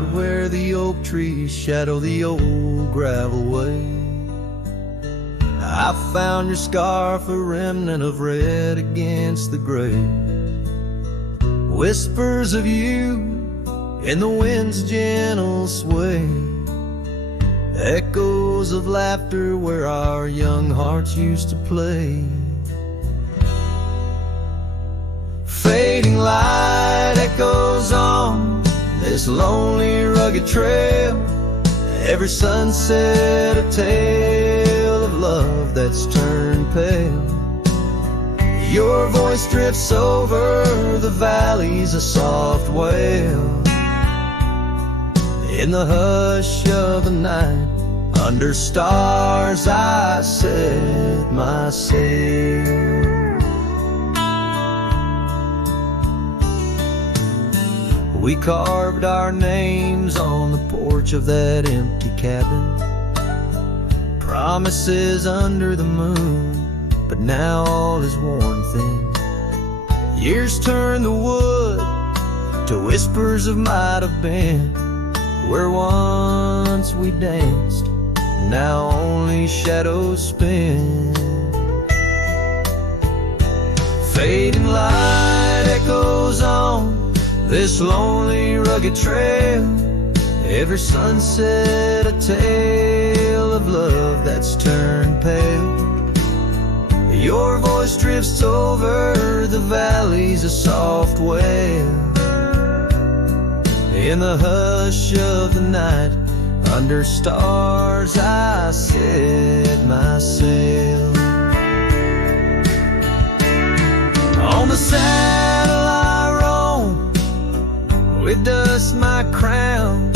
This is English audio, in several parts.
out where the oak trees shadow the old gravel way. I found your scarf, a remnant of red against the gray. Whispers of you in the wind's gentle sway, echoes of laughter where our young hearts used to play. Fading light echoes on this lonely rugged trail. Every sunset a tale of love that's turned pale. Your voice drifts over the valleys, a soft wail. In the hush of the night, under stars I set my sail. We carved our names on the porch of that empty cabin, promises under the moon, but now all is worn thin. Years turn the wood to whispers of might have been. Where once we danced, now only shadows spin. Fading light echoes on this lonely rugged trail. Every sunset a tale of love that's turned pale. Your voice drifts over the valleys, a soft wail. In the hush of the night, under stars I set my sail. On the saddle I roam, with dust my crown.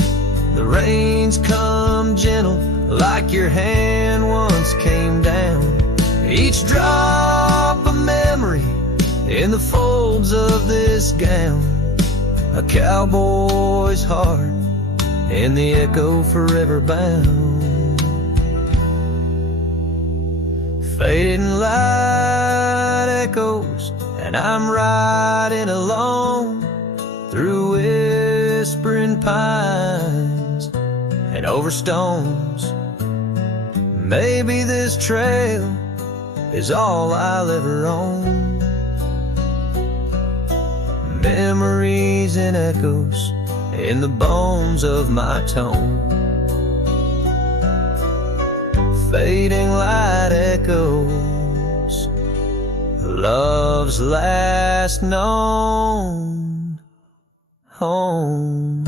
The rains come gentle, like your hand once came down. Each drop a memory in the folds of this gown. A cowboy's heart and the echo forever bound. Fading light echoes, and I'm riding alone through whispering pines and over stones. Maybe this trail is all I'll ever own. Memories and echoes in the bones of my tone. Fading light echoes, love's last known home.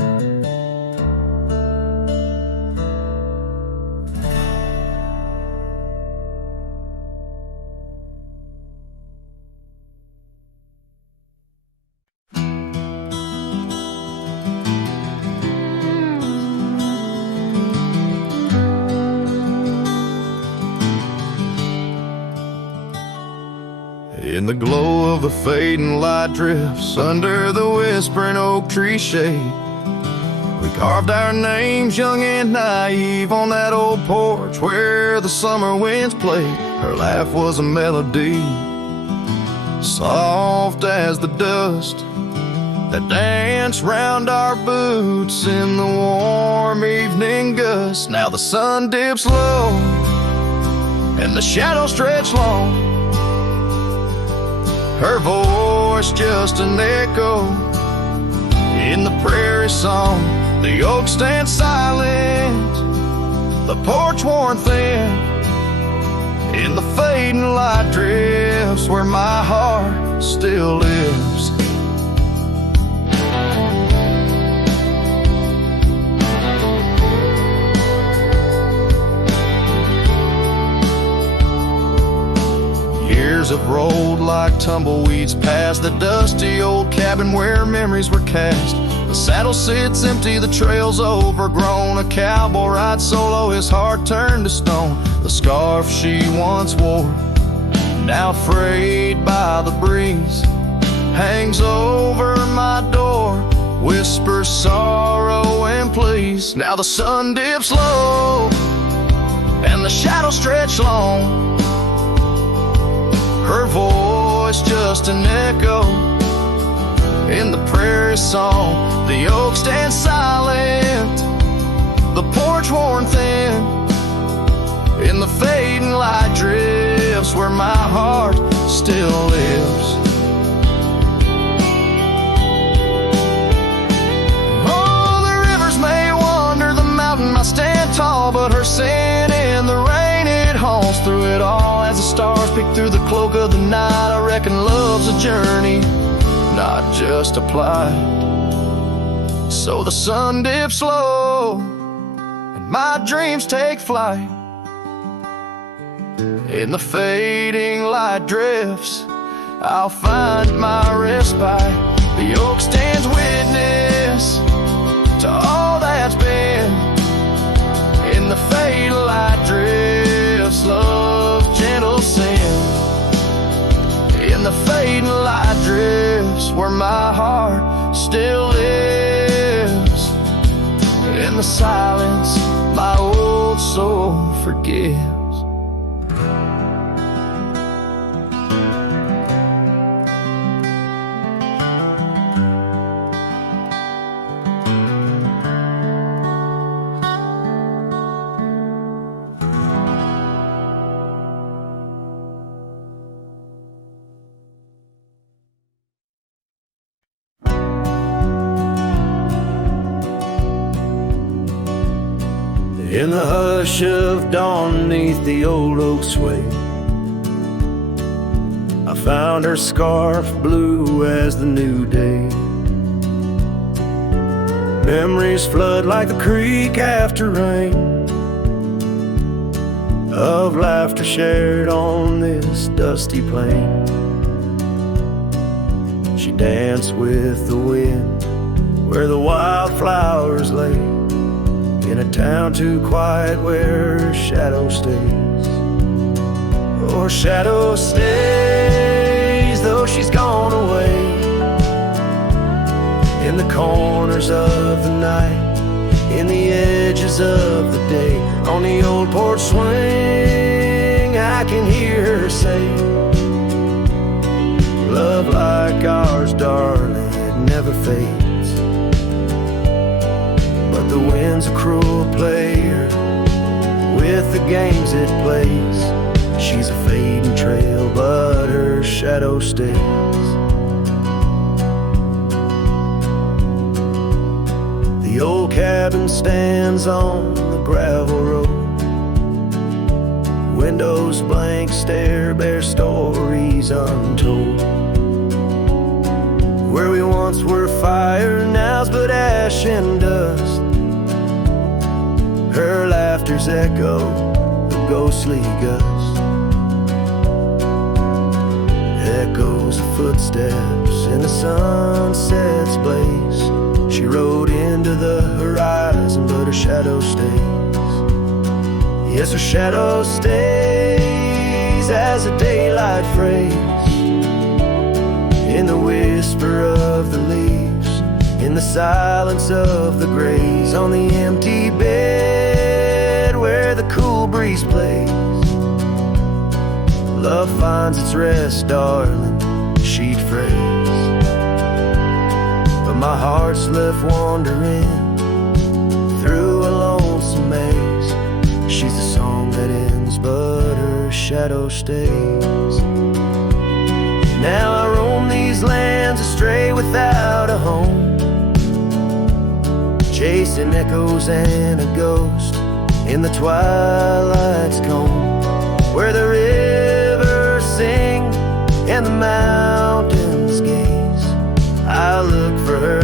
In the glow of the fading light drifts under the whispering oak tree shade, we carved our names young and naive on that old porch where the summer winds played. Her laugh was a melody, soft as the dust that danced round our boots in the warm evening gust. Now the sun dips low and the shadows stretch long. Her voice just an echo in the prairie song. The oak stands silent, the porch worn thin. In the fading light drifts where my heart still lives. Years have rolled like tumbleweeds past the dusty old cabin where memories were cast. The saddle sits empty, the trail's overgrown. A cowboy rides solo, his heart turned to stone. The scarf she once wore, now frayed by the breeze, hangs over my door, whispers sorrow and please. Now the sun dips low and the shadows stretch long. Her voice just an echo In the prairie song, the oak stands silent, the porch worn thin. In the fading light drifts where my heart still lives. Oh, the rivers may wander, the mountain might stand tall, but her sin in the rain, it haunts through it all. As the stars peek through the cloak of the night, I reckon love's a journey, not just a plight. So the sun dips low and my dreams take flight. In the fading light drifts, I'll find my respite. The oak stands witness to all that's been. In the fading light drifts, love's gentle sin. In the fading light drifts, where my heart still lives. In the silence, my old soul forgives. In the hush of dawn neath the old oak sway, I found her scarf blue as the new day. Memories flood like the creek after rain, of laughter shared on this dusty plain. She danced with the wind where the wildflowers lay, in a town too quiet where her shadow stays. Oh, her shadow stays, though she's gone away. In the corners of the night, in the edges of the day, on the old porch swing, I can hear her say, love like ours, darling, it never fades. But the wind's a cruel player with the games it plays. She's a fading trail, but her shadow stays. The old cabin stands on the gravel road. Windows blank stare, bear stories untold. Where we once were fire, now's but ash and dust. Her laughter's echo, a ghostly gust. Echoes of footsteps in the sunset's blaze. She rode into the horizon, but her shadow stays. Yes, her shadow stays as a daylight phrase. In the whisper of the leaves, in the silence of the graves, on the empty bed where the cool breeze plays. Love finds its rest, darling, she'd phrase. But my heart's left wandering through a lonesome maze. She's the song that ends, but her shadow stays. Now I roam these lands astray without a home, chasing echoes and a ghost in the twilight's comb, where the rivers sing and the mountains gaze. I look for her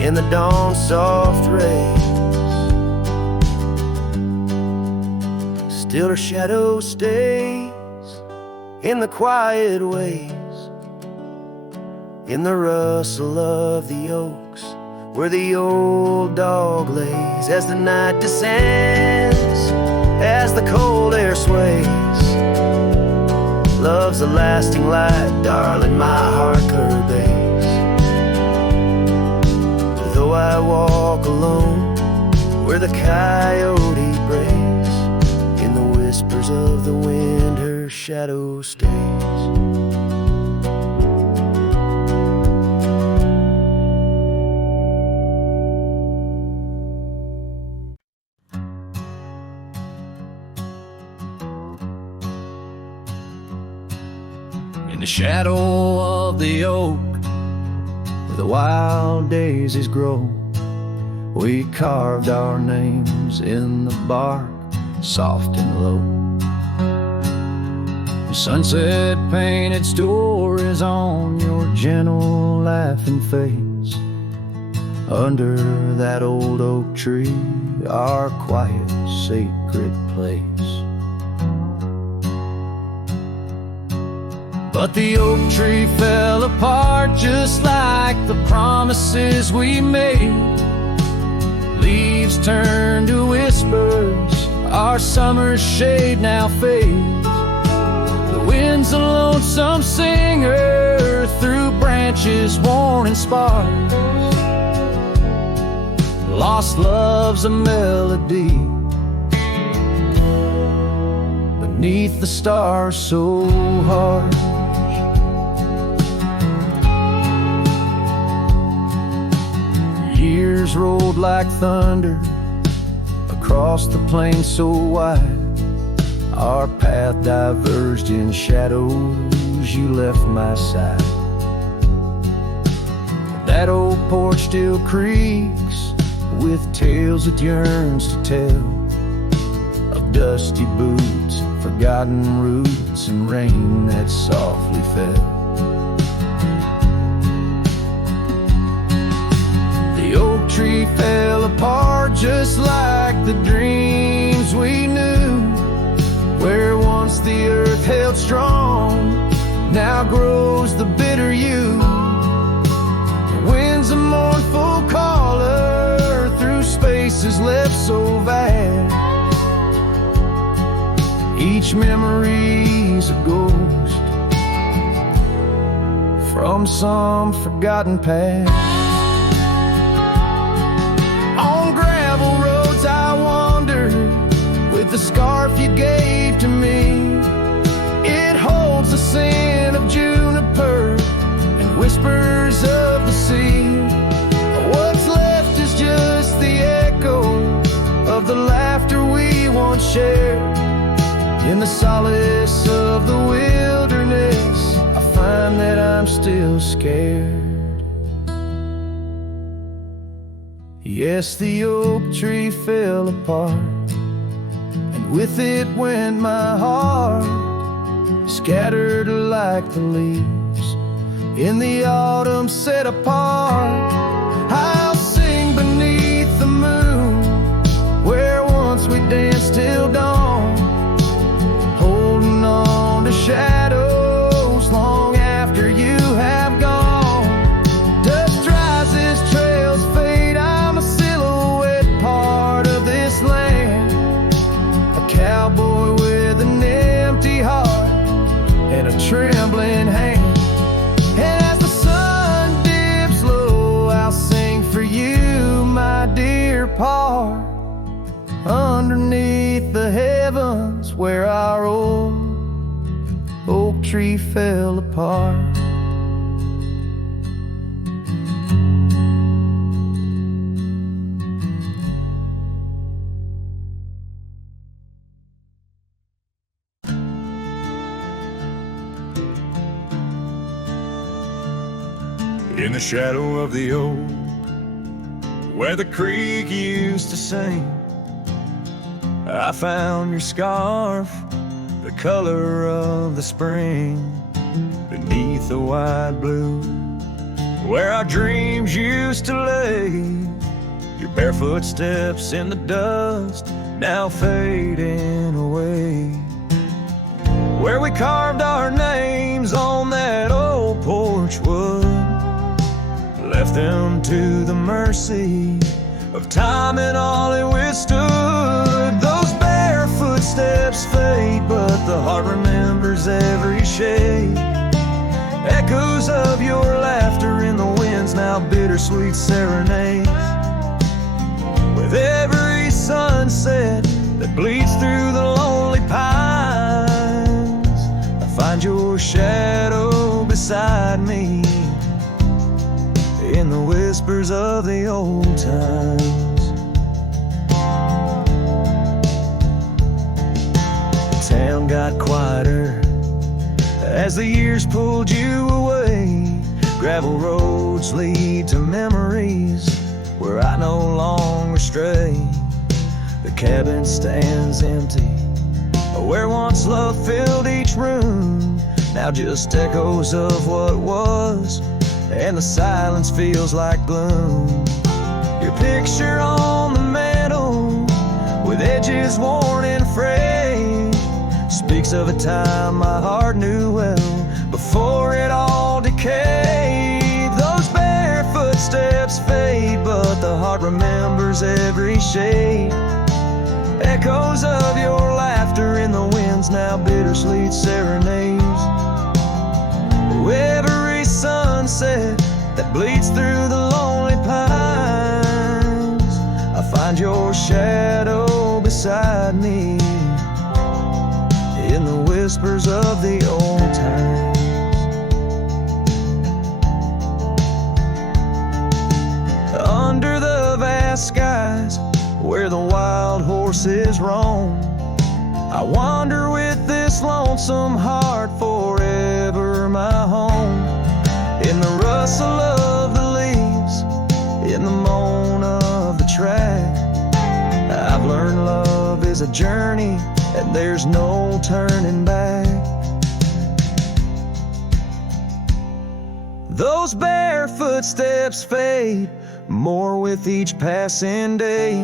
in the dawn's soft rays. Still her shadow stays in the quiet ways, in the rustle of the oaks where the old dog lays. As the night descends, as the cold air sways, love's a lasting light, darling, my heart curves. Though I walk alone where the coyote brays, in the whispers of the wind her shadow stays. the shadow of the oak, where the wild daisies grow, we carved our names in the bark, soft and low. The sunset painted stories on your gentle laughing face, under that old oak tree, our quiet sacred place. But the oak tree fell apart just like the promises we made. Leaves turned to whispers, our summer's shade now fades. The wind's a lonesome singer through branches worn and sparse. Lost love's a melody beneath the stars so harsh. Years rolled like thunder across the plain so wide. Our path diverged in shadows, you left my side. That old porch still creaks with tales it yearns to tell, of dusty boots, forgotten roots, and rain that softly fell. The oak tree fell apart just like the dreams we knew, where once the earth held strong, now grows the bitter yew. The wind's a mournful caller through spaces left so vast. Each memory's a ghost from some forgotten past. On gravel roads I wander with the scarf you gave to me. It holds the scent of juniper and whispers of the sea. What's left is just the echo of the laughter we once shared. In the solace of the wilderness, I find that I'm still scared. Yes, the oak tree fell apart, and with it went my heart, scattered like the leaves in the autumn set apart. I'll sing beneath the moon, where once we danced till dawn, holding on to shadows long after you have gone. Dust dries as trails fade, I'm a silhouette part of this land, a cowboy with an empty heart and a trembling hand. And as the sun dips low, I'll sing for you, my dear part, underneath the heavens where our old oak tree fell apart. In the shadow of the oak, where the creek used to sing, I found your scarf, the color of the spring, beneath the wide blue, where our dreams used to lay. Your barefoot steps in the dust, now fading away, where we carved our names on that old porch wood, left them to the mercy of time and all it withstood. Those bare footsteps fade, but the heart remembers every shade. Echoes of your laughter in the wind's now bittersweet serenades. With every sunset that bleeds through the lonely pines, I find your shadow beside me in the whispers of the old times. The town got quieter as the years pulled you away. Gravel roads lead to memories where I no longer stray. The cabin stands empty, where once love filled each room. Now just echoes of what was, and the silence feels like gloom. Your picture on the mantle, with edges worn and frayed, speaks of a time my heart knew well, before it all decayed. Those bare footsteps fade, but the heart remembers every shade. Echoes of your laughter in the wind's now bittersweet serenades. Every sunset that bleeds through the lonely pines, I find your shadow beside me in the whispers of the old times. Under the vast skies where the wild horses roam, I wander with this lonesome heart, forever my home. In the rustle of the leaves, in the moan of the track, I've learned love is a journey and there's no turning back. Those bare footsteps fade more with each passing day,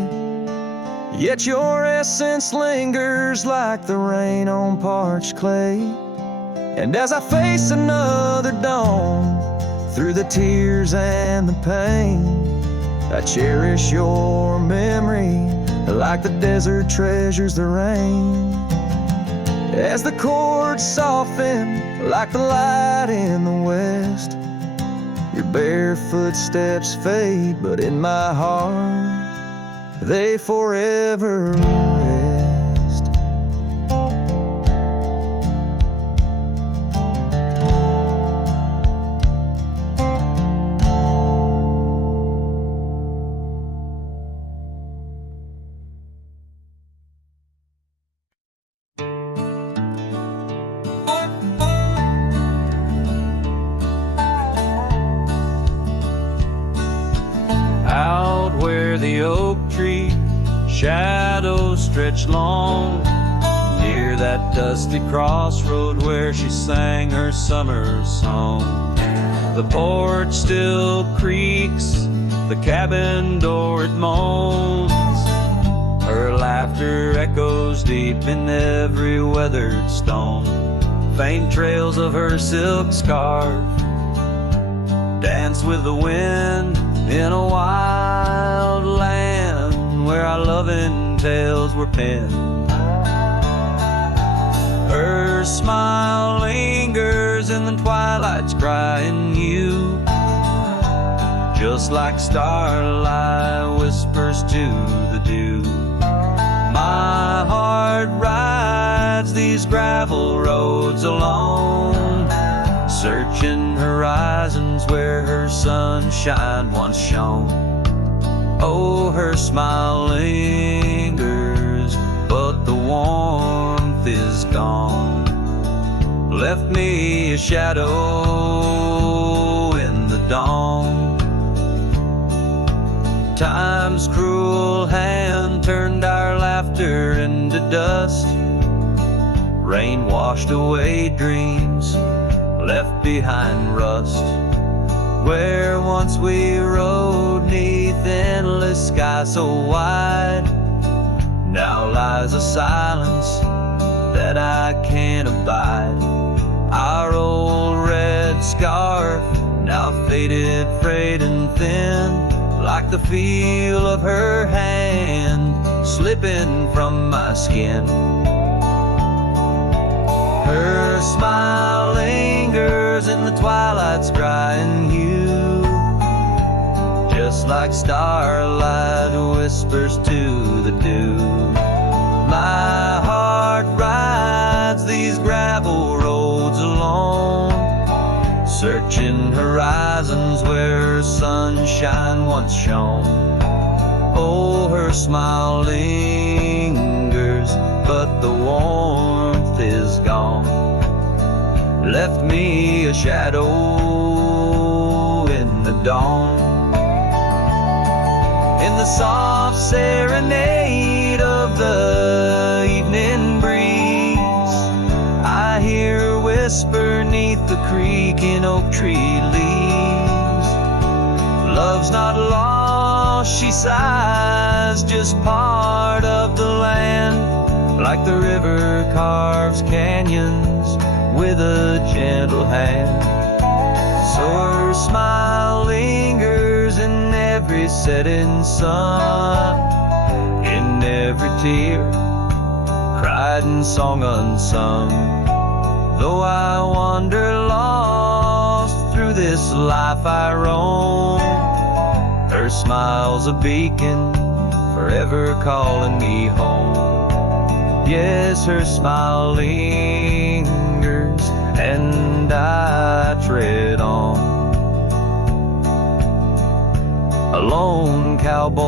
yet your essence lingers like the rain on parched clay. And as I face another dawn, through the tears and the pain, I cherish your memory like the desert treasures the rain. As the chords soften like the light in the west, your bare footsteps fade, but in my heart they forever rest. Out where the oak tree shadows stretch long, near that dusty crossroad where she sang her summer song. The porch still creaks, the cabin door it moans, her laughter echoes deep in every weathered stone. Faint trails of her silk scarf dance with the wind in a wild land where our loving tales were penned. Her smile lingers in the twilight's crying hue, just like starlight whispers to the dew. My heart rides these gravel roads alone, searching horizons where her sunshine once shone. Oh, her smile lingers, but the warmth is gone. Left me a shadow in the dawn. Time's cruel hand turned our laughter into dust. Rain washed away dreams, left behind rust. Where once we rode neath endless sky so wide, now lies a silence that I can't abide. Our old red scarf, now faded, frayed and thin, like the feel of her hand slipping from my skin. Her smile lingers in the twilight's crying hue, just like starlight whispers to the dew. My heart rides these gravel roads alone, searching horizons where sunshine once shone. Oh, her smile lingers, but the warmth is gone. left me a shadow in the dawn. In the soft serenade of the evening breeze, I hear her whisper 'neath the creaking oak tree leaves. Love's not lost, she sighs, just part of the land. Like the river carves canyons with a gentle hand. So her smile lingers in every setting sun, in every tear, cried and song unsung. Though I wander lost through this life I roam, her smile's a beacon, forever calling me home. Yes, her smile lingers, and I tread on. A lone cowboy,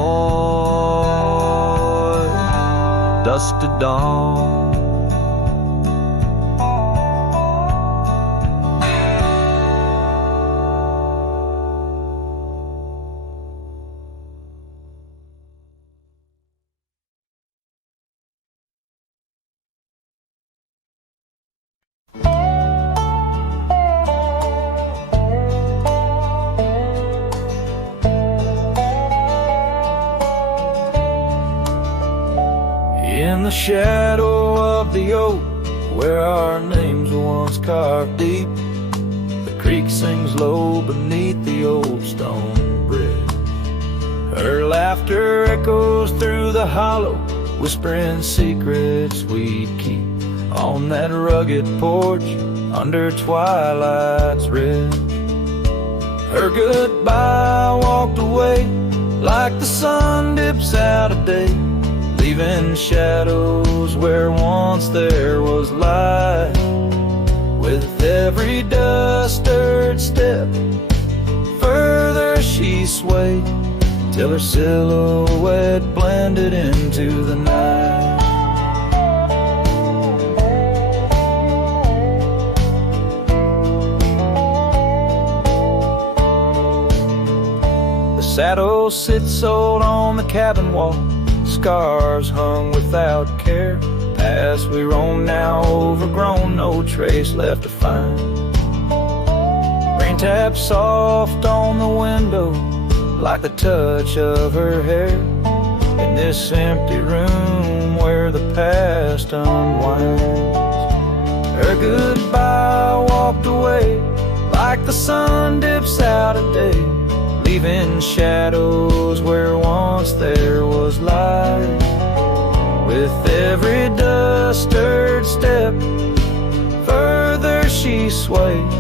dusk to dawn. In the shadow of the oak, where our names were once carved deep, the creek sings low beneath the old stone bridge. Her laughter echoes through the hollow, whispering secrets we'd keep on that rugged porch under twilight's ridge. Her goodbye walked away like the sun dips out of day, leaving shadows where once there was light. With every dust-stirred step, further she swayed, till her silhouette blended into the night. The saddle sits old on the cabin wall, scars hung without care. Past we roam now overgrown, no trace left to find. Rain taps soft on the window, like the touch of her hair. In this empty room where the past unwinds, her goodbye walked away like the sun dips out of day, leaving shadows where once there was light. With every dust-stirred step, further she swayed,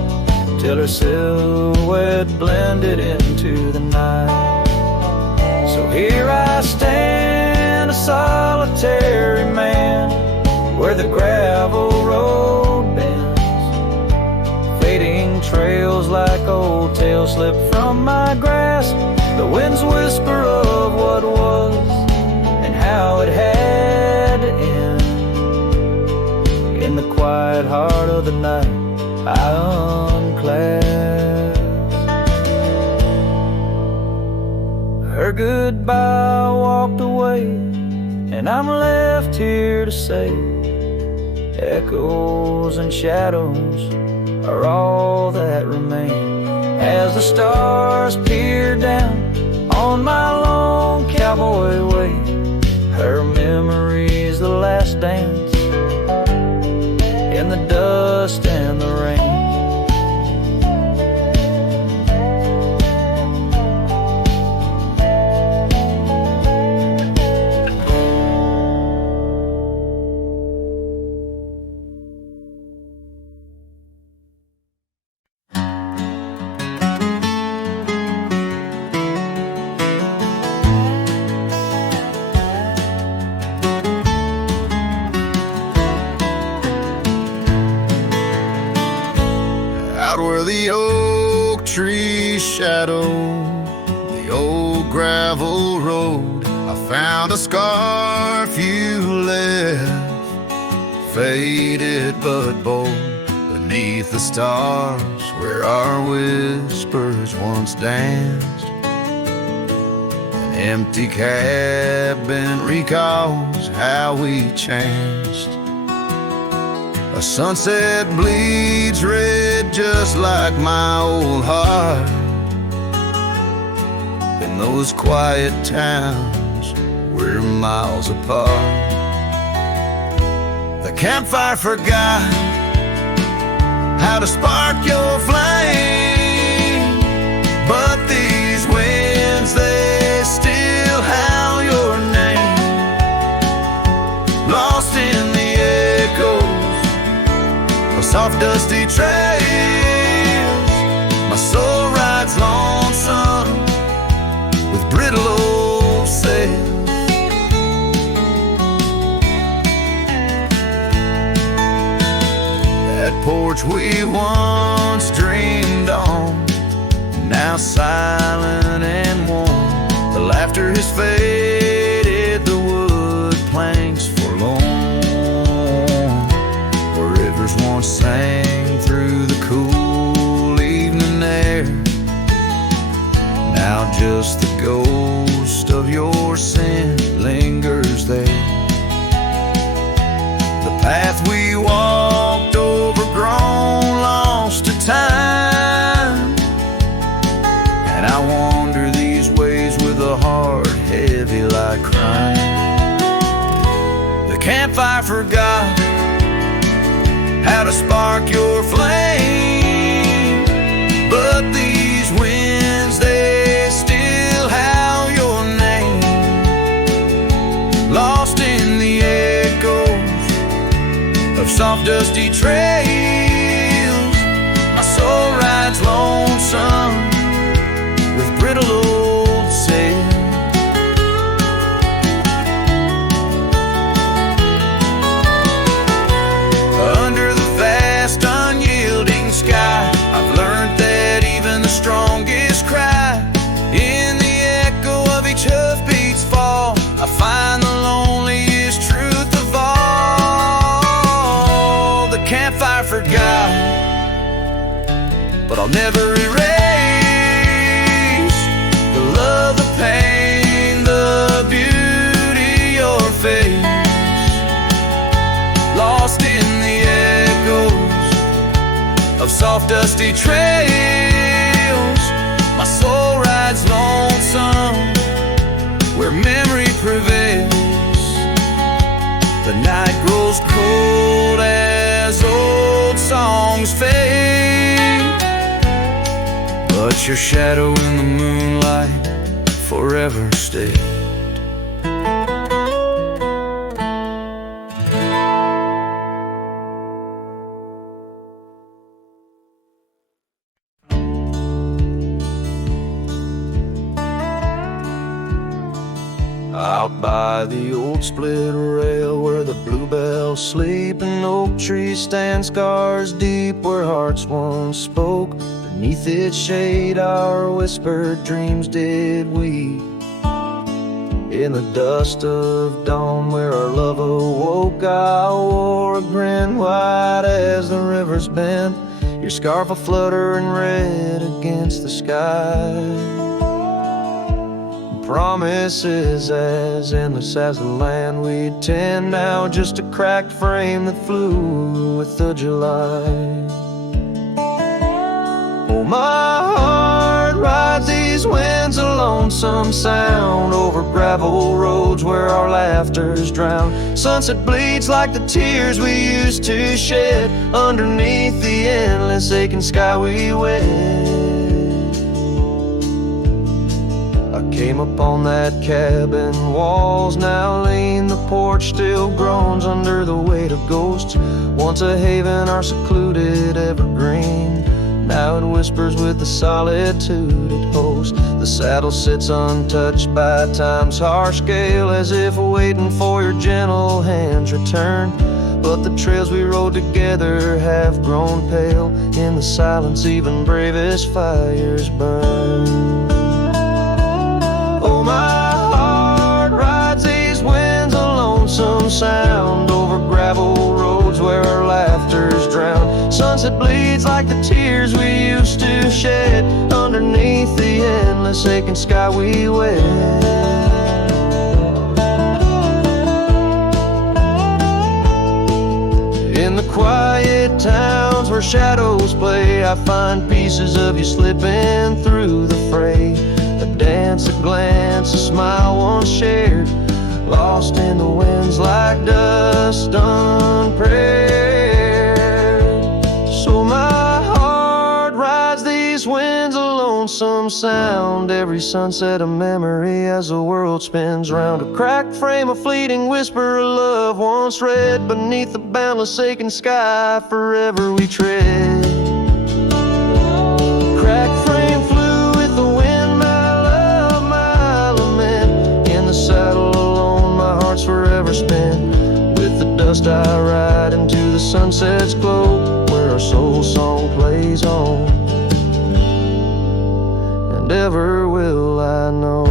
till her silhouette blended into the night. So here I stand, a solitary man, where the gravel road bends, fading trails like old tales slip from my grasp. The wind's whisper of what was and how it had to end. In the quiet heart of the night, I unclasp her goodbye walked away, and I'm left here to say echoes and shadows are all that remain. As the stars peer down on my long cowboy way, her memory's the last dance in the dust and the rain. Where the oak tree shadow, the old gravel road, I found a scarf you left, faded but bold, beneath the stars where our whispers once danced. An empty cabin recalls how we changed. A sunset bleeds red just like my old heart. In those quiet towns we're miles apart. The campfire forgot how to spark your flame, but these winds, they still howl your name. Lost in the echoes of soft dusty trails, my soul rides lonesome with brittle old sails. That porch we once dreamed on, now silent and warm. The laughter has faded, the wood planks forlorn. Where rivers once sang through the cool evening air, now just the ghost of your sin lingers there. The path we walked, overgrown, lost to time, and I wander these ways with a heart heavy like crime. The campfire forgot how to spark your flame, but these winds, they still howl your name. Lost in the echoes of soft dusty trails, my soul rides lonesome with brittle old sails. Under the vast unyielding sky, I've learned that even the strongest cry, in the echo of each hoofbeat's fall, I find the loneliest truth of all. The campfire forgot, but I'll never erase the love, the pain, the beauty, your face. Lost in the echoes of soft dusty trails, my soul rides lonesome where memory prevails. The night grows cold as old songs fade, but your shadow in the moonlight forever stays. Out by the old split rail where the bluebells sleep, and oak trees stand scars deep where hearts once spoke. Beneath its shade our whispered dreams did weep. In the dust of dawn where our love awoke, I wore a grin white as the river's bend, your scarf a-fluttering red against the sky. Promises as endless as the land we'd tend, now just a cracked frame that flew with the July. Oh, my heart rides these winds, a lonesome sound over gravel roads where our laughter's drowned. Sunset bleeds like the tears we used to shed underneath the endless aching sky we wed. Came upon that cabin, walls now lean, the porch still groans under the weight of ghosts. Once a haven, our secluded evergreen, now it whispers with the solitude it hosts. The saddle sits untouched by time's harsh scale, as if waiting for your gentle hand's return. But the trails we rode together have grown pale, in the silence even bravest fires burn. Oh, my heart rides these winds, a lonesome sound over gravel roads where our laughter's drowned. Sunset sunset bleeds like the tears we used to shed underneath the endless aching sky we wed. In the quiet towns where shadows play, I find pieces of you slipping through the fray. A dance, a glance, a smile once shared, lost in the winds like dust unprepared. So my heart rides these winds, a lonesome sound. Every sunset a memory as the world spins round. A cracked frame, a fleeting whisper of love once read beneath the boundless aching sky. Forever we tread. Cracked frame flew with the wind, my love, my lament. In the saddle alone, my heart's forever spent. With the dust I ride into the sunset's glow, where our soul song plays on, and ever will I know.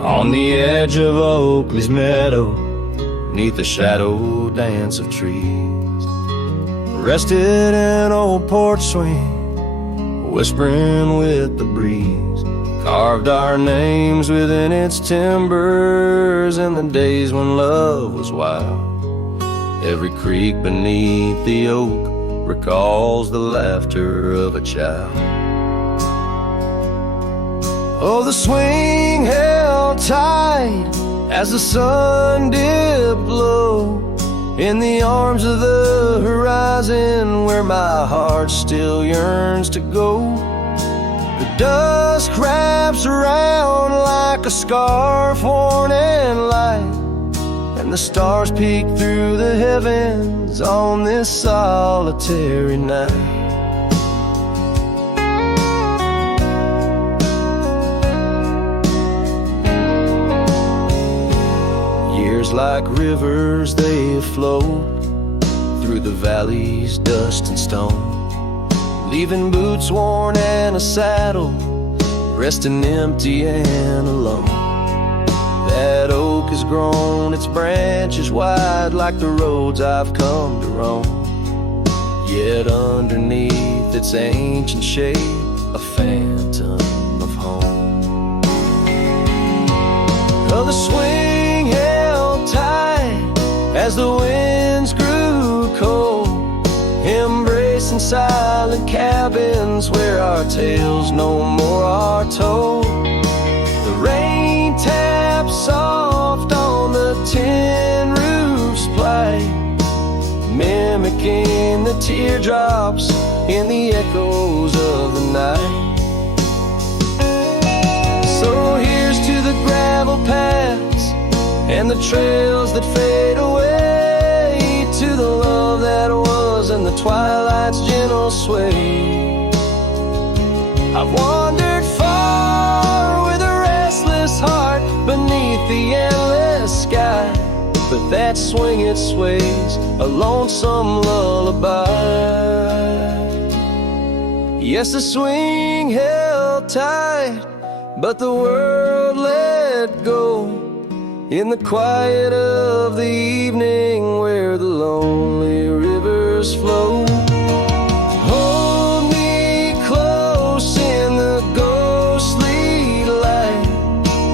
On the edge of Oakley's meadow, neath the shadow dance of trees, rested an old porch swing, whispering with the breeze. Carved our names within its timbers in the days when love was wild. Every creek beneath the oak recalls the laughter of a child. Oh, the swing held tight as the sun dipped low in the arms of the horizon, where my heart still yearns to go. The dusk wraps around like a scarf worn in light, and the stars peek through the heavens on this solitary night. Like rivers they flow through the valleys, dust and stone, leaving boots worn and a saddle, resting empty and alone. That oak has grown its branches wide like the roads I've come to roam, yet underneath its ancient shade a phantom of home. Oh, the swing held tight as the winds grew cold, embracing silent cabins where our tales no more are told. The rain taps soft on the tin roof's plight, mimicking the teardrops in the echoes of the night. So here's to the gravel paths and the trails that fade away, to the love that was and the twilight's gentle sway. I've wandered far with a restless heart beneath the endless sky, but that swing it sways a lonesome lullaby. Yes, the swing held tight, but the world let go in the quiet of the evening where the lonely rivers flow. Hold me close in the ghostly light,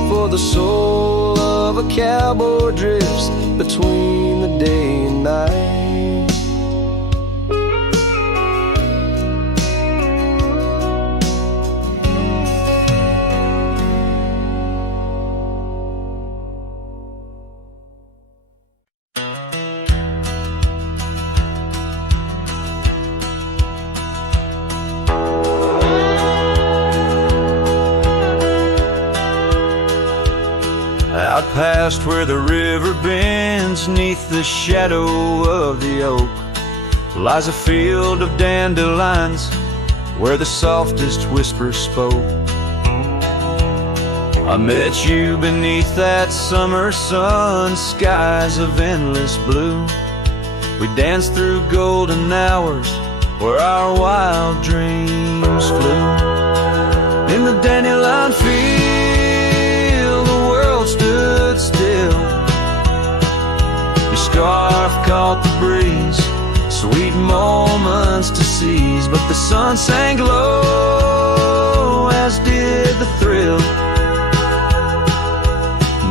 for the soul of a cowboy drifts between the day and night. Out past where the river bends, neath the shadow of the oak, lies a field of dandelions where the softest whisper spoke. I met you beneath that summer sun, skies of endless blue, We danced through golden hours where our wild dreams flew. In the dandelion field, the world stood still. Your scarf caught the breeze, sweet moments to seize, but the sun sank low, as did the thrill.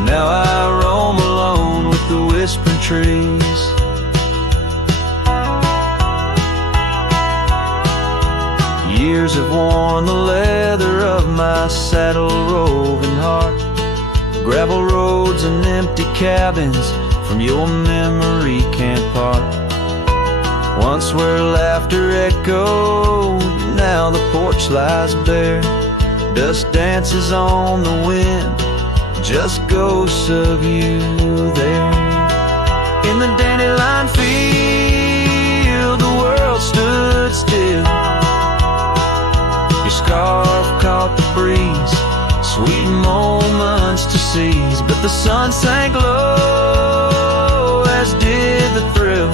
Now I roam alone with the whispering trees. Years have worn the leather of my saddle roving heart. Gravel roads and empty cabins from your memory can't part. Once where laughter echoed, now the porch lies bare. Dust dances on the wind, just ghosts of you there. In the dandelion field, the world stood still. Your scarf caught the breeze, sweet moments to seize, but the sun sank low, as did the thrill.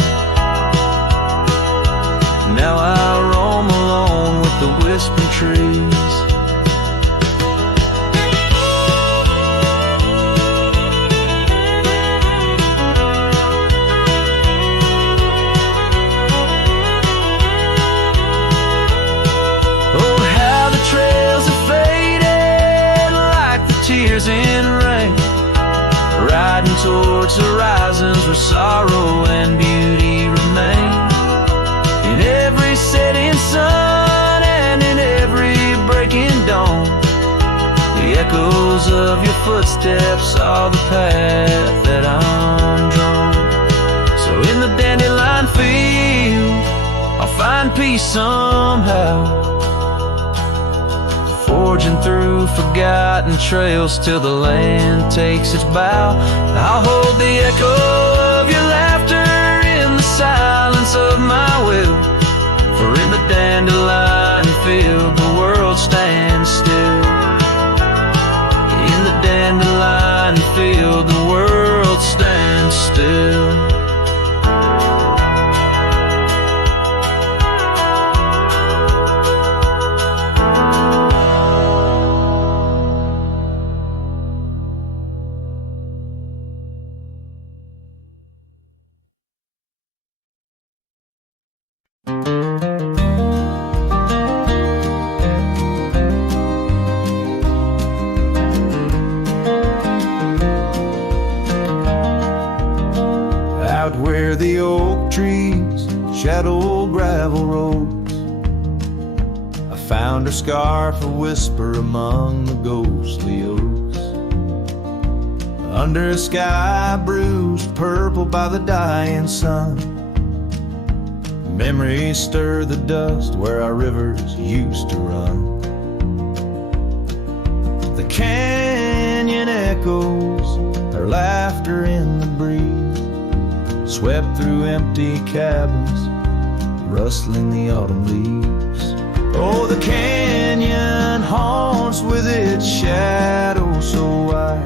Now I roam alone with the whispering trees. Tears in rain, riding towards horizons where sorrow and beauty remain. In every setting sun and in every breaking dawn, the echoes of your footsteps are the path that I'm drawn. So in the dandelion field, I'll find peace somehow, forging through forgotten trails till the land takes its bow. I'll hold the echo of your laughter in the silence of my will, for in the dandelion field the world stands still. In the dandelion field the world stands still. Where the oak trees shadow gravel roads, I found her scarf a whisper among the ghostly oaks. Under a sky bruised purple by the dying sun, memories stir the dust where our rivers used to run. The canyon echoes, her laughter in the breeze, swept through empty cabins, rustling the autumn leaves. Oh, the canyon haunts with its shadow so wide,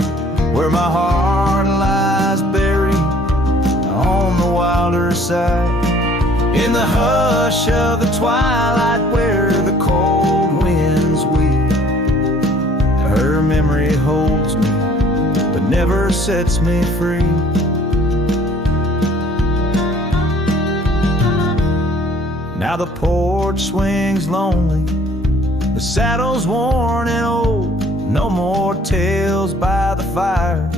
where my heart lies buried on the wilder side. In the hush of the twilight where the cold winds weep, her memory holds me but never sets me free. Now the porch swings lonely, the saddle's worn and old. No more tales by the fire,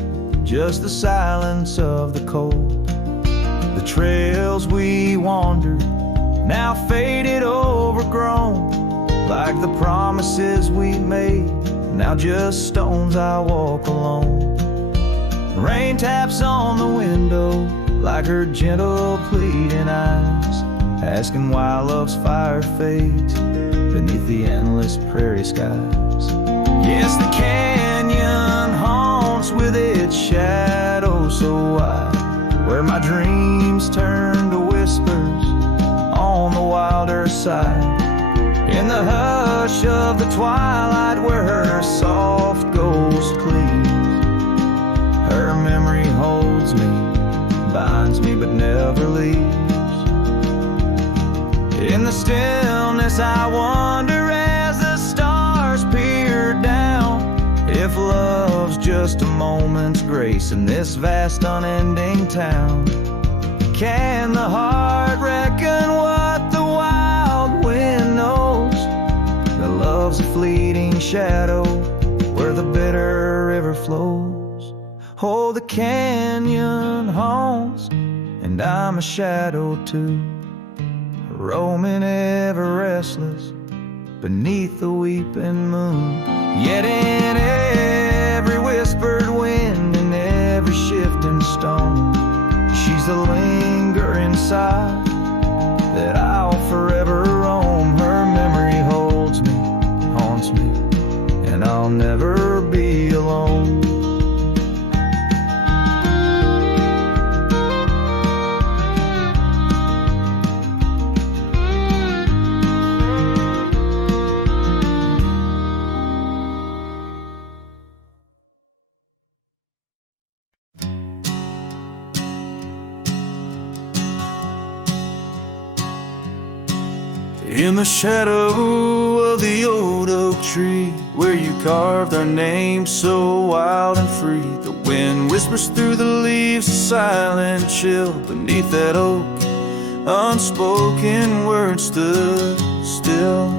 just the silence of the cold. The trails we wandered, now faded, overgrown, like the promises we made, now just stones I walk alone. Rain taps on the window like her gentle pleading eyes, asking why love's fire fades beneath the endless prairie skies. Yes, the canyon haunts with its shadow so wide, where my dreams turn to whispers on the wilder side. In the hush of the twilight where her soft ghost cleaves, her memory holds me, binds me but never leaves. In the stillness I wonder as the stars peer down, if love's just a moment's grace in this vast unending town. Can the heart reckon what the wild wind knows? That love's a fleeting shadow where the bitter river flows. Oh, the canyon haunts, and I'm a shadow too, roaming ever restless beneath the weeping moon. Yet in every whispered wind and every shifting stone, she's the lingering sigh that I'll forever roam. Her memory holds me, haunts me, and I'll never be alone. In the shadow of the old oak tree, where you carved our names so wild and free, the wind whispers through the leaves, a silent chill beneath that oak. Unspoken words stood still.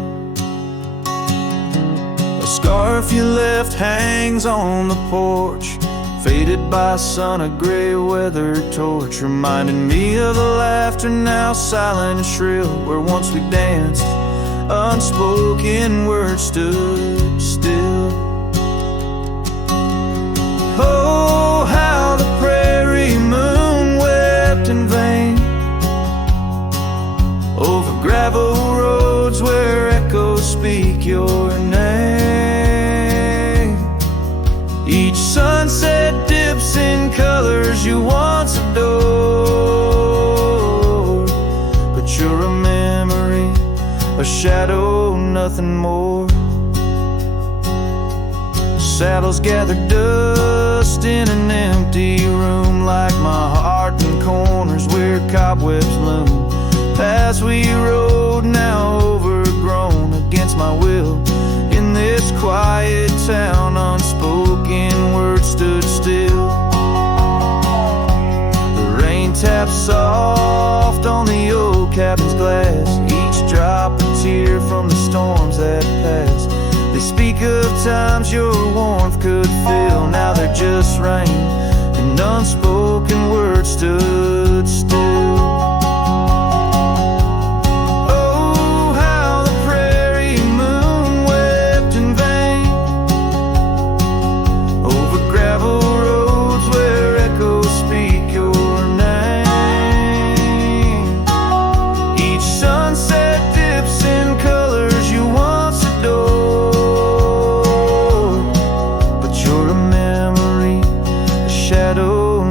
A scarf you left hangs on the porch, faded by sun, a gray weather torch, reminding me of the laughter now silent and shrill, where once we danced. Unspoken words stood still. Oh, how the prairie moon wept in vain over gravel roads where echoes speak your name. Each sunset dips in colors you once adored, but you're a memory, a shadow, nothing more. Saddles gather dust in an empty room, like my heart in corners where cobwebs loom. Paths we rode now overgrown against my will. In this quiet town, unspoken words stood still. The rain taps soft on the old cabin's glass, each drop a tear from the storms that passed. They speak of times your warmth could fill, now they're just rain, and unspoken words stood still.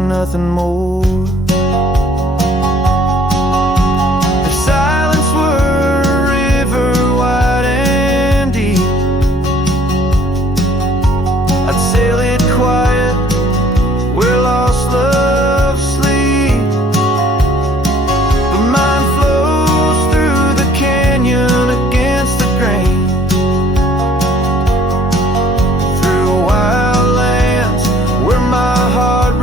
Nothing more. If silence were a river wide and deep, I'd sail it quiet where lost love sleep. But mine flows through the canyon against the grain, through wild lands where my heart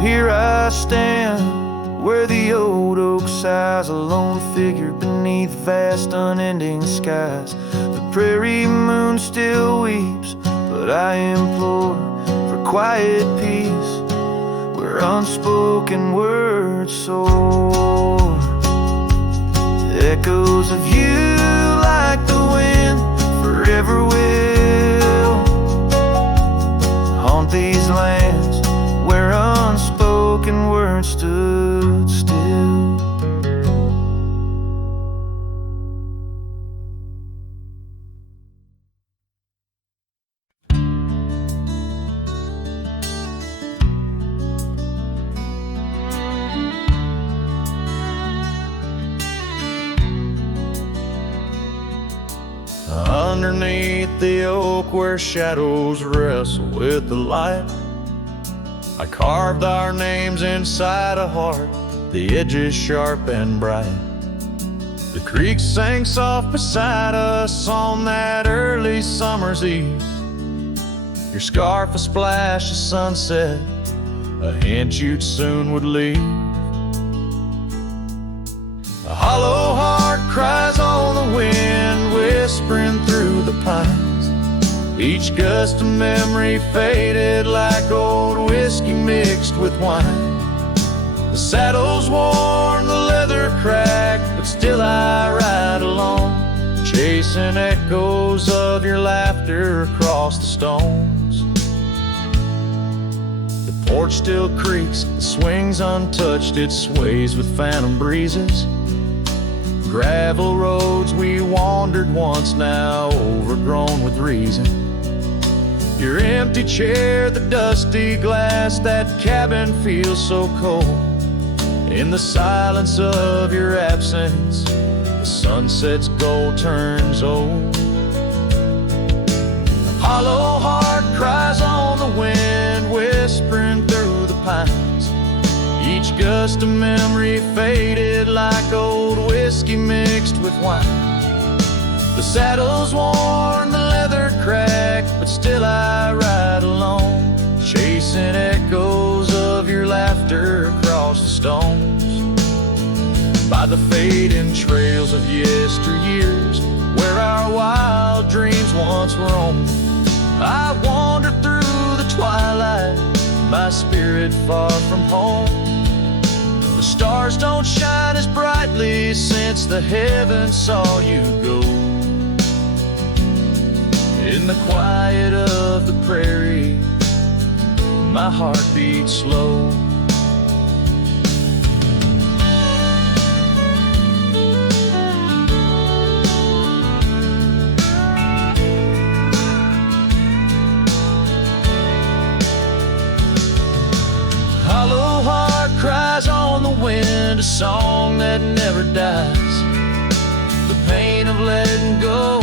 here I stand, where the old oak sighs, a lone figure beneath vast unending skies. The prairie moon still weeps, but I implore for quiet peace, where unspoken words soar. Echoes of you like the wind forever will haunt these lands where unspoken words stood still. Underneath the oak where shadows wrestle with the light, I carved our names inside a heart the edges sharp and bright. The creek sang soft beside us on that early summer's eve. Your scarf a splash of sunset, a hint you soon would leave. A hollow heart cries on the wind, whispering through the pines. Each gust of memory faded like old whiskey mixed with wine. The saddle's worn, the leather cracked, but still I ride along, chasing echoes of your laughter across the stones. The porch still creaks, it swings untouched, it sways with phantom breezes. Gravel roads we wandered once, now overgrown with reason. Your empty chair, the dusty glass, that cabin feels so cold. In the silence of your absence, the sunset's gold turns old. A hollow heart cries on the wind, whispering through the pines. Each gust of memory faded like old whiskey mixed with wine. The saddle's worn, the leather cracked, but still I ride alone, chasing echoes of your laughter across the stones. By the fading trails of yesteryears, where our wild dreams once roamed, I wander through the twilight, my spirit far from home. The stars don't shine as brightly since the heavens saw you go. In the quiet of the prairie, my heart beats slow. Hollow heart cries on the wind, a song that never dies. The pain of letting go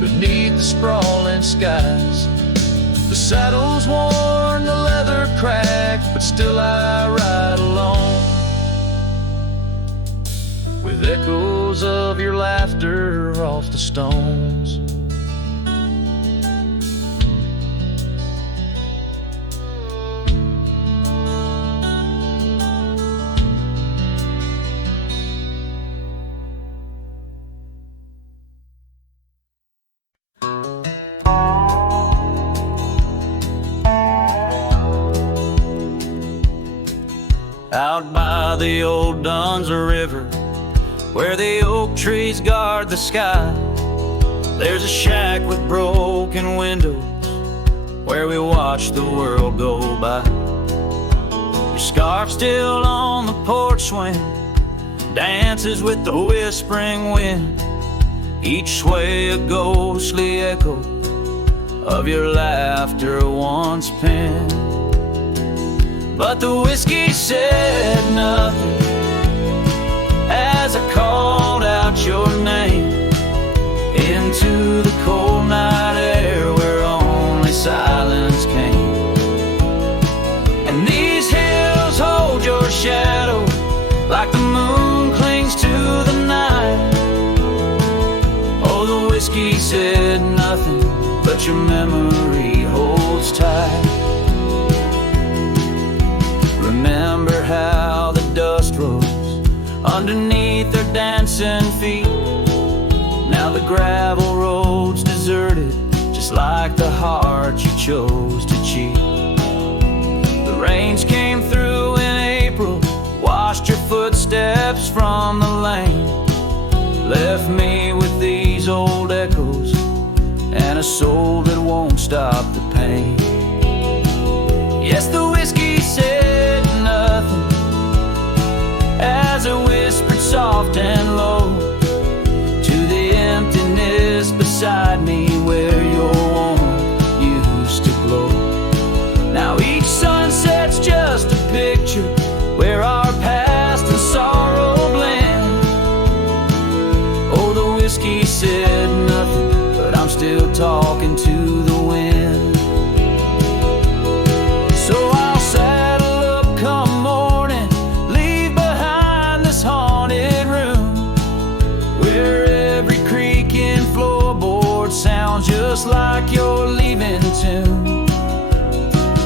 beneath the sprawling skies. The saddle's worn, the leather cracked, but still I ride alone, with echoes of your laughter off the stones. Out by the old Duns River, where the oak trees guard the sky, there's a shack with broken windows, where we watch the world go by. Your scarf still on the porch swing, dances with the whispering wind, each sway a ghostly echo of your laughter once penned. But the whiskey said nothing as I called out your name into the cold night air where only silence came. And these hills hold your shadow like the moon clings to the night. Oh, the whiskey said nothing, but your memory holds tight. Remember how the dust rose underneath their dancing feet. Now the gravel road's deserted, just like the heart you chose to cheat. The rains came through in April, washed your footsteps from the lane, left me with these old echoes and a soul that won't stop the pain. Yes, the whiskey said nothing as it whispered soft and low to the emptiness beside me where your warmth used to glow. Now each sunset's just a picture where our past and sorrow blend. Oh, the whiskey said nothing, but I'm still talking to the wind. So I'll saddle up come morning, leave looks like you're leaving too.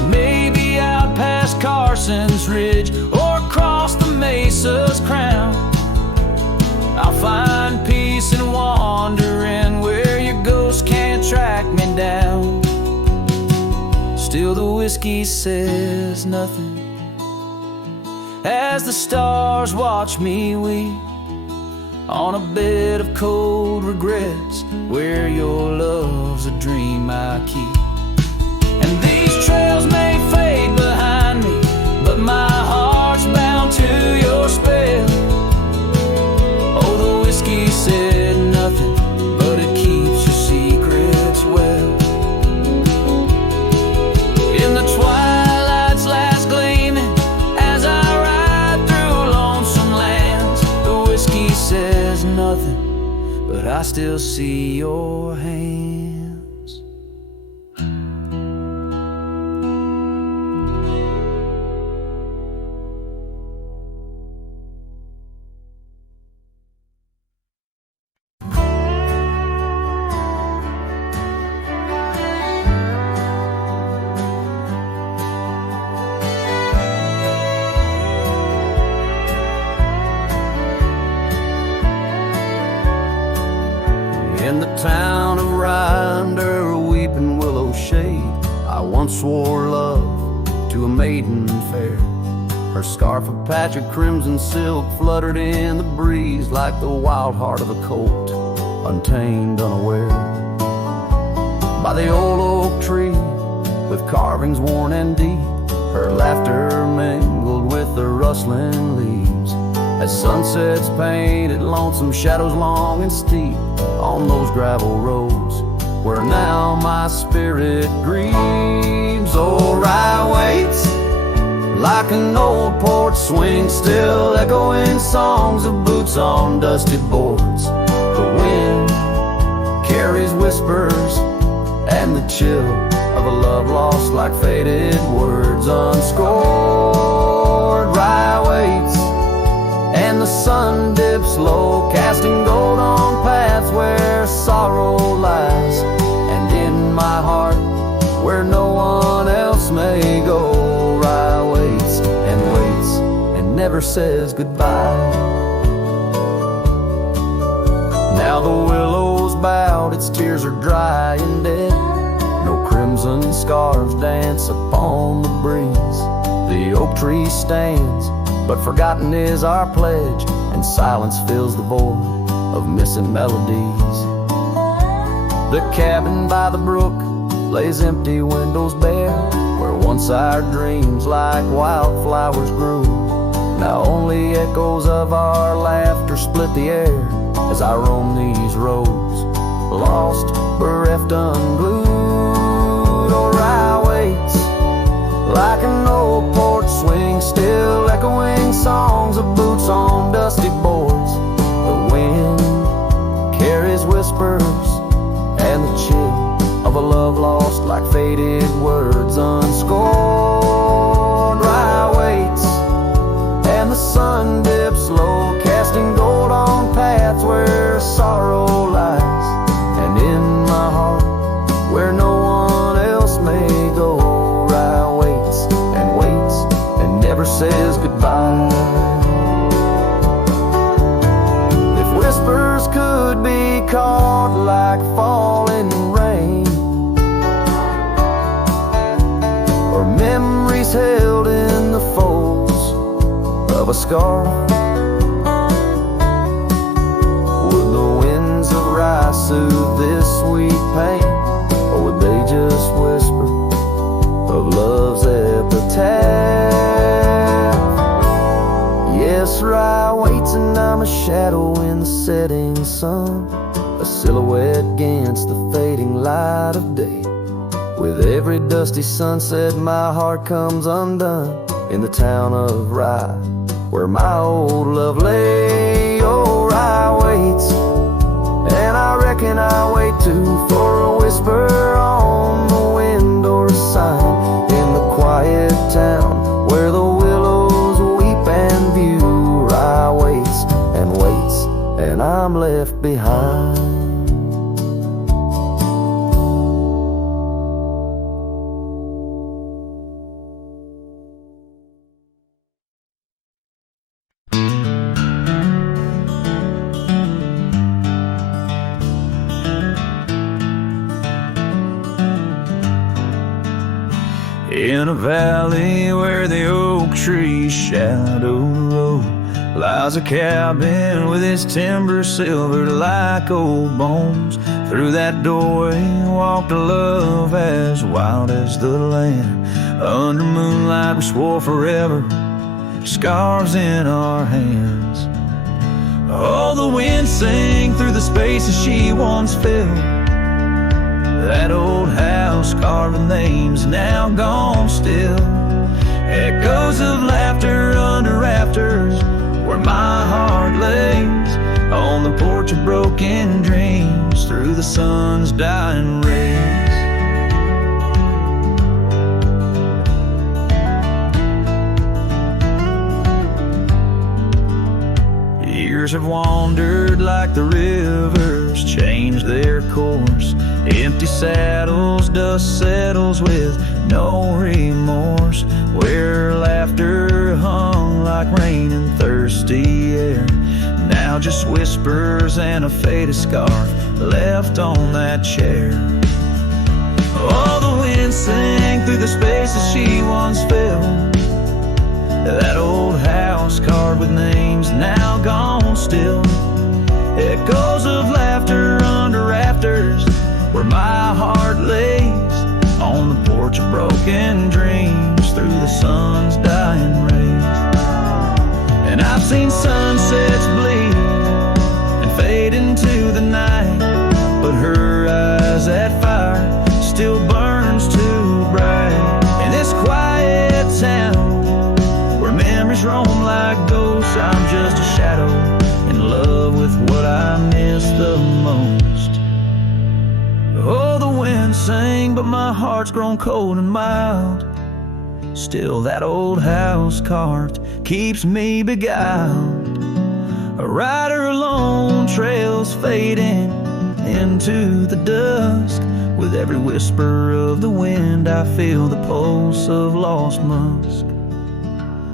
Maybe out past Carson's Ridge or across the Mesa's crown. I'll find peace in wandering where your ghost can't track me down. Still the whiskey says nothing as the stars watch me weep on a bed of cold regrets where your love's a dream I keep. And these trails may fade behind me, but my heart's bound to your spell. Oh, the whiskey said nothing, but it keeps your secrets well. In the twilight's last gleaming, as I ride through lonesome lands, the whiskey says nothing, but I still see your hands. In the town of Rye, under a weeping willow shade, I once swore love to a maiden fair. Her scarf of patched crimson silk fluttered in the breeze like the wild heart of a colt, untamed, unaware. By the old oak tree, with carvings worn and deep, her laughter mingled with the rustling leaves, as sunsets painted lonesome shadows long and steep on those gravel roads where now my spirit grieves. Oh, Rye waits like an old porch swing, still echoing songs of boots on dusty boards. The wind carries whispers and the chill of a love lost like faded words unscored. Rye waits and the sun dips low, casting gold on paths where sorrow lies, and in my heart where no one else may go. Rye waits and never says goodbye. Now the willow's bowed, its tears are dry and dead, no crimson scarves dance upon the breeze. The oak tree stands, but forgotten is our pledge, and silence fills the void of missing melodies. The cabin by the brook lays empty, windows bare, where once our dreams like wildflowers grew. Now only echoes of our laughter split the air as I roam these roads, lost, bereft, unglued. Oh, Rye waits like an old porch swing, still echoing songs of boots on dusty boards. The wind carries whispers and the chill of a love lost like faded words unscored. Rye waits and the sun dips low, casting gold on paths where sorrow lies, and in my heart where no one else may go. Rye waits and never says goodbye. If whispers could be caught like falling rain, or memories held in the folds of a scarf, would the winds of Rye soothe this sweet pain, or would they just whisper of love's epitaph? Yes, Rye waits and I'm a shadow in the setting sun, a silhouette against the fading light of day. With every dusty sunset my heart comes undone in the town of Rye, where my old love lay. Oh, Rye waits, and I reckon I wait too, for a whisper on the wind or a sign in the quiet town where the willows weep and view. Rye waits, and I'm left behind. In a valley where the oak tree's shadow roll lies a cabin with its timber silvered like old bones. Through that doorway walked a love as wild as the land. Under moonlight we swore forever, scars in our hands. Oh, the wind sang through the spaces she once filled. That old house carved with names now gone still. Echoes of laughter under rafters where my heart lays. On the porch of broken dreams through the sun's dying rays. Years have wandered like the rivers, changed their course. Empty saddles, dust settles with no remorse. Where laughter hung like rain in thirsty air, now just whispers and a faded scarf left on that chair. Oh, the wind sang through the spaces she once filled. That old house carved with names now gone still. Echoes of laughter under rafters where my heart lays. On the porch of broken dreams through the sun's dying rays. And I've seen sunsets bleed and fade into the night, but her eyes, that fire still burns too bright. In this quiet town where memories roam like ghosts, I'm just a shadow in love with what I miss the most. Oh, the wind sang, but my heart's grown cold and mild. Still that old house carved keeps me beguiled. A rider alone, trails fading into the dusk. With every whisper of the wind I feel the pulse of lost musk.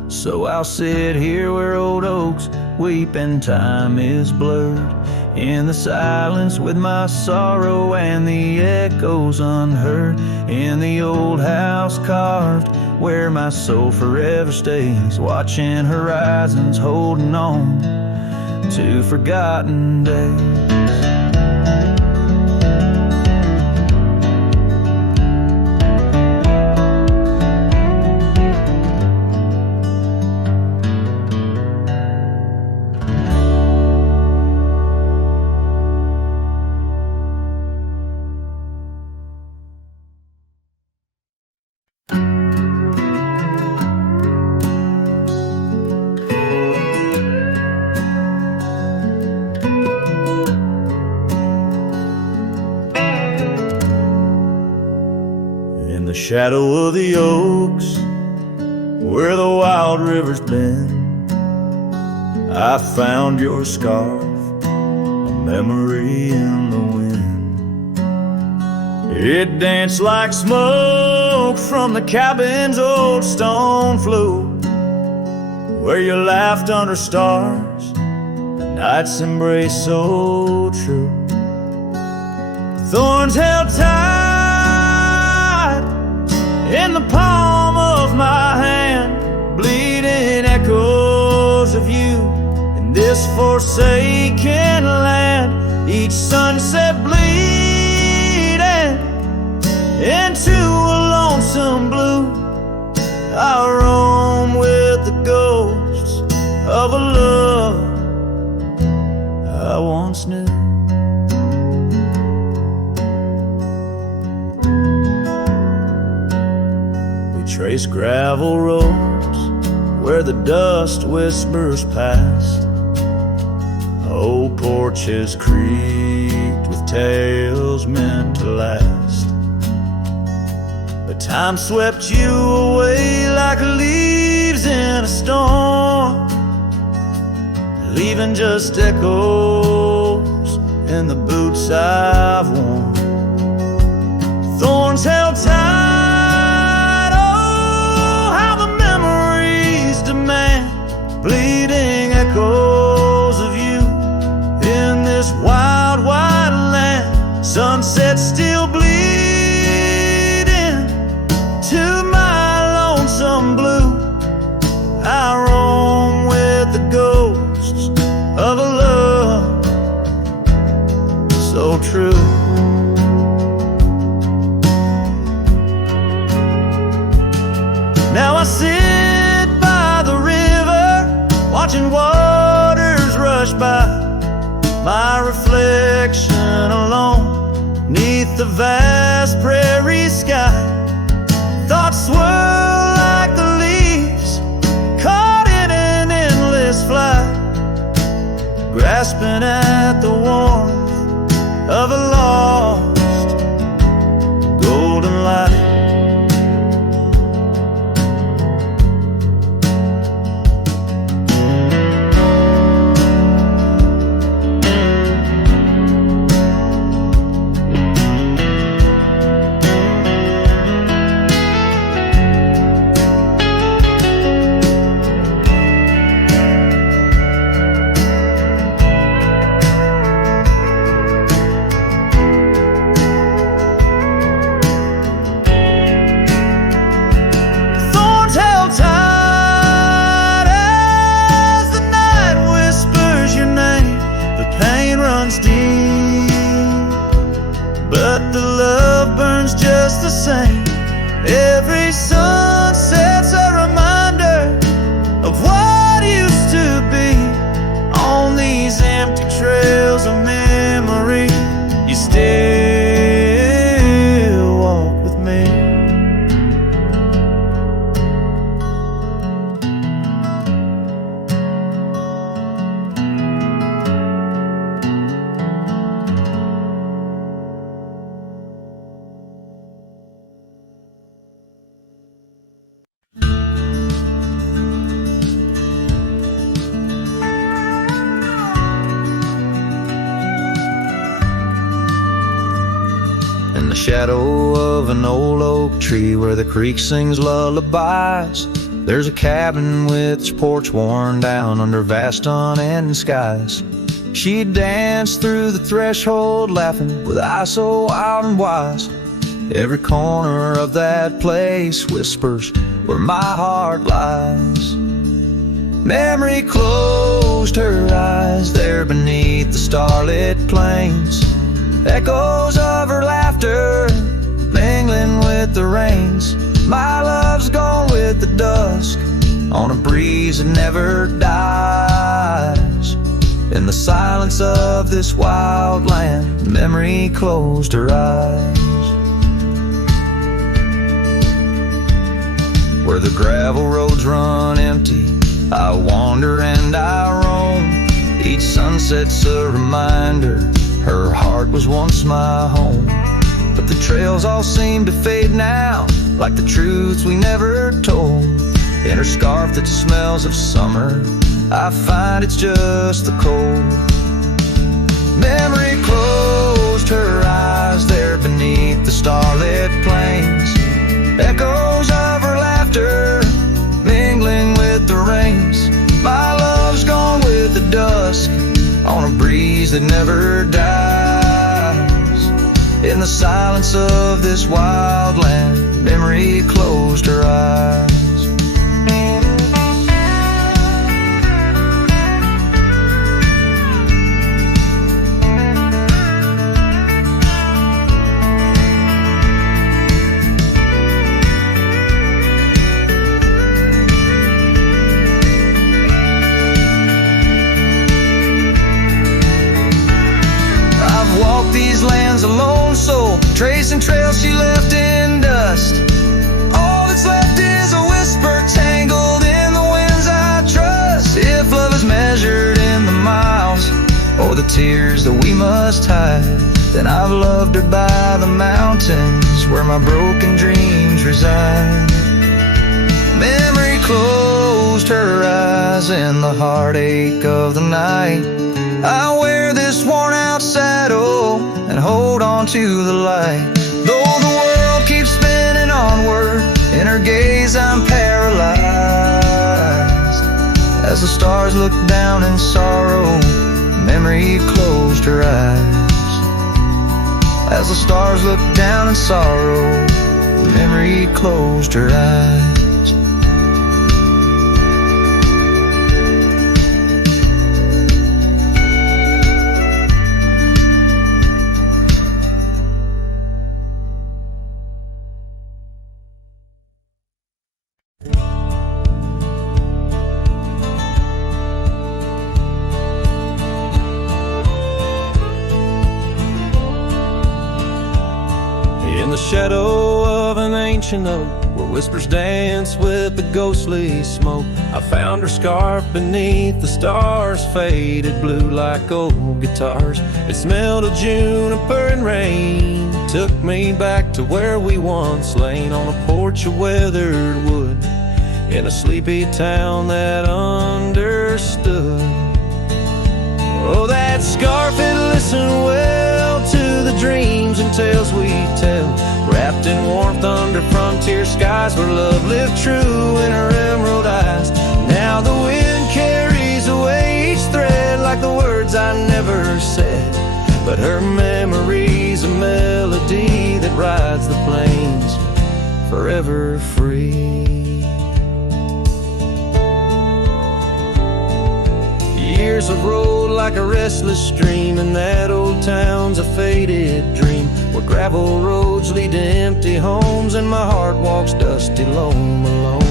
So I'll sit here where old oaks weep and time is blurred, in the silence with my sorrow and the echoes unheard. In the old house carved where my soul forever stays, watching horizons, holding on to forgotten days. Shadow of the oaks, where the wild river's been, I found your scarf, a memory in the wind. It danced like smoke from the cabin's old stone floor, where you laughed under stars, a night's embrace so true. Thorns held tight in the palm of my hand, bleeding echoes of you in this forsaken land. Each sunset bleeding into a lonesome blue. I roam with the ghosts of a love I once knew. Trace gravel roads where the dust whispers past. Old porches creaked with tales meant to last. But time swept you away like leaves in a storm, leaving just echoes in the boots I've worn. Thorns held tight, bleeding echoes of you in this wild, wide land. Sunset still bleeding to my true. Now I sit by the river, watching waters rush by, my reflection alone 'neath the vast prairie sky. Thoughts swirl like the leaves caught in an endless flight, grasping at the warmth of a lost golden light. The same. Every sunset's a reminder of what used to be. On these empty trails of memory, you still walk with me. Shadow of an old oak tree where the creek sings lullabies, there's a cabin with its porch worn down under vast unending skies. She'd dance through the threshold laughing with eyes so wild and wise. Every corner of that place whispers where my heart lies. Memory closed her eyes there beneath the starlit plains. Echoes of her laughter mingling with the rains. My love's gone with the dusk on a breeze that never dies. In the silence of this wild land, memory closed her eyes. Where the gravel roads run empty, I wander and I roam. Each sunset's a reminder her heart was once my home. But the trails all seem to fade now, like the truths we never told. In her scarf that smells of summer, I find it's just the cold. Memory closed her eyes there beneath the starlit plains. Echoes of her laughter mingling with the rains. My love's gone with the dusk on a breeze that never dies. In the silence of this wild land, memory closed her eyes. These lands alone, soul tracing trails she left in dust. All that's left is a whisper tangled in the winds I trust. If love is measured in the miles or the tears that we must hide, then I've loved her by the mountains where my broken dreams reside. Memory closed her eyes in the heartache of the night. I wear this worn out saddle and hold on to the light. Though the world keeps spinning onward, in her gaze I'm paralyzed. As the stars look down in sorrow, memory closed her eyes. As the stars look down in sorrow, memory closed her eyes. the shadow of an ancient oak, where whispers dance with the ghostly smoke, I found her scarf beneath the stars, faded blue like old guitars. It smelled of juniper and rain, took me back to where we once lain on a porch of weathered wood, in a sleepy town that understood. Oh, that scarf, it listened well to the dreams and tales we tell, wrapped in warmth under frontier skies, where love lived true in her emerald eyes. Now the wind carries away each thread like the words I never said, but her memory's a melody that rides the plains forever free. Years have rolled like a restless stream, and that old town's a faded dream, where gravel roads lead to empty homes, and my heart walks dusty lone alone.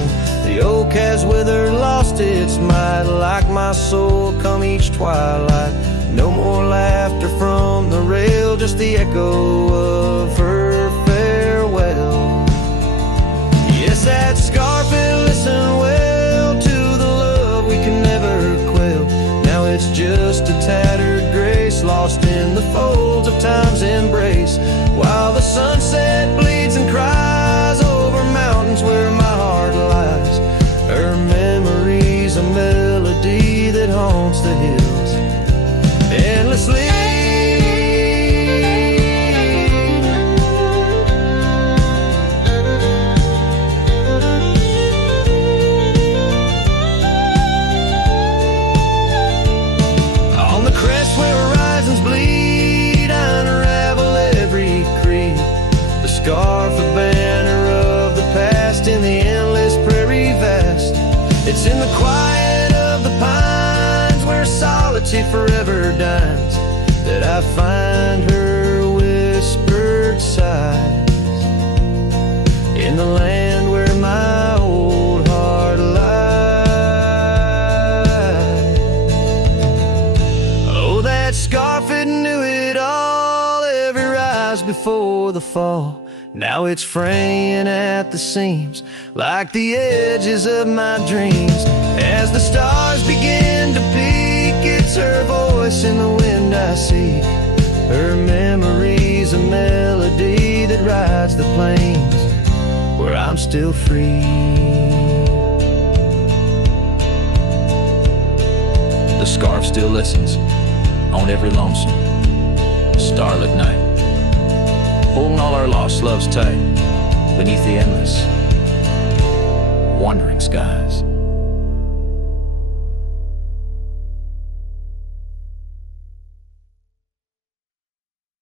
The oak has withered, lost its might, like my soul come each twilight. No more laughter from the rail, just the echo of her farewell. Yes, that scarf, it listened well to the love we can never quell. Now it's just a tattered grace, lost in the folds of time's embrace, while the sunset bleeds and cries over mountains where my heart lies. Her memory's a melody that haunts the hills endlessly. On the crest where horizons bleed, I unravel every creed. The scarf, the banner of the past, in the endless prairie vast. It's in the quiet of the pines, where solitude forever dines, that I find her whispered sighs, in the land where my old heart lies. Oh, that scarf, it knew it all, every rise before the fall. Now it's fraying at the seams, like the edges of my dreams. As the stars begin to peak, it's her voice in the wind I see. Her memory's a melody that rides the plains where I'm still free. The scarf still listens on every lonesome starlit night, holding all our lost loves tight beneath the endless wandering skies.